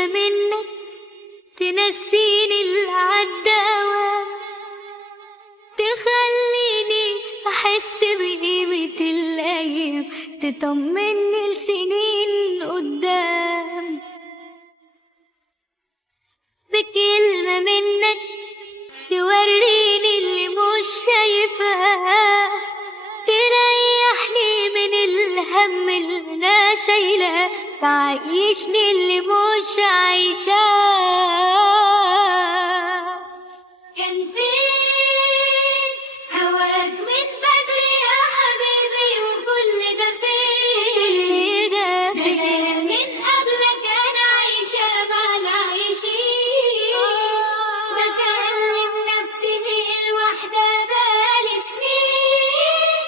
كلمة منك تنسيني اللي عدى أوام، تخليني أحس بقيمة الأيام، تطمني لسنين قدام. بكلمة منك توريني اللي مش شايفاه، تريحني من الهم اللي أنا شايلاه، تعيشني اللي مش عايشاه. كان فين هواك من بدري يا حبيبي، وكل ده فين؟ ده من قبلك أنا عايشة مع العايشين، بكلم نفسي في الوحدة بقالي سنين،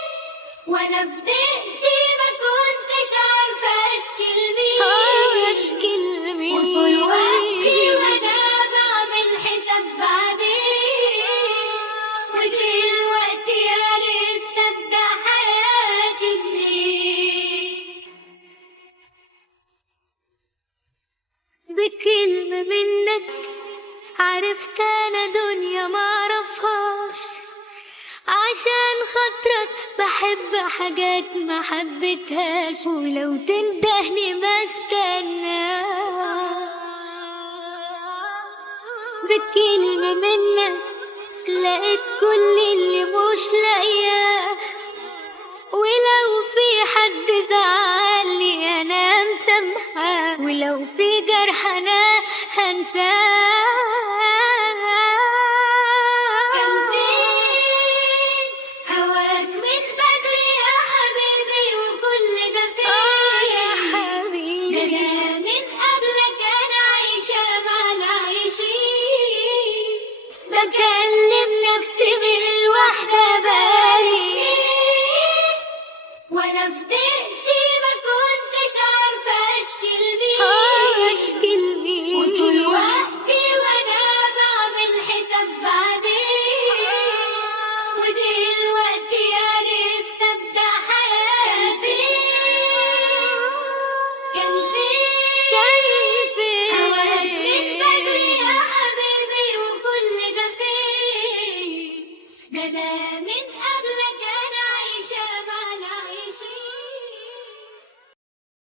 وأنا في ضيقتي ما كنتش عارفة أشكي لمين، وطول وقتي وأنا بعمل حساب بعدين، ودلوقتي عرفت أبدأ حياتي جديد. بكلمة منك عرفت أنا دنيا معرفهاش، عشان خاطرك بحب حاجات ما حبيتهاش، ولو تندهني ما استناش. بكلمة منك لقيت كل اللي مش لاقياه، ولو في حد زعلني أنا مسامحاه، ولو في جرح أنا هنساه. كان فين هواك من بدري يا حبيبي، وكل ده فين؟ يا حبيبي ده من قبلك أنا عايشة مع العايشين، بكلم نفسي بالوحدة بقالي سنين، وأنا في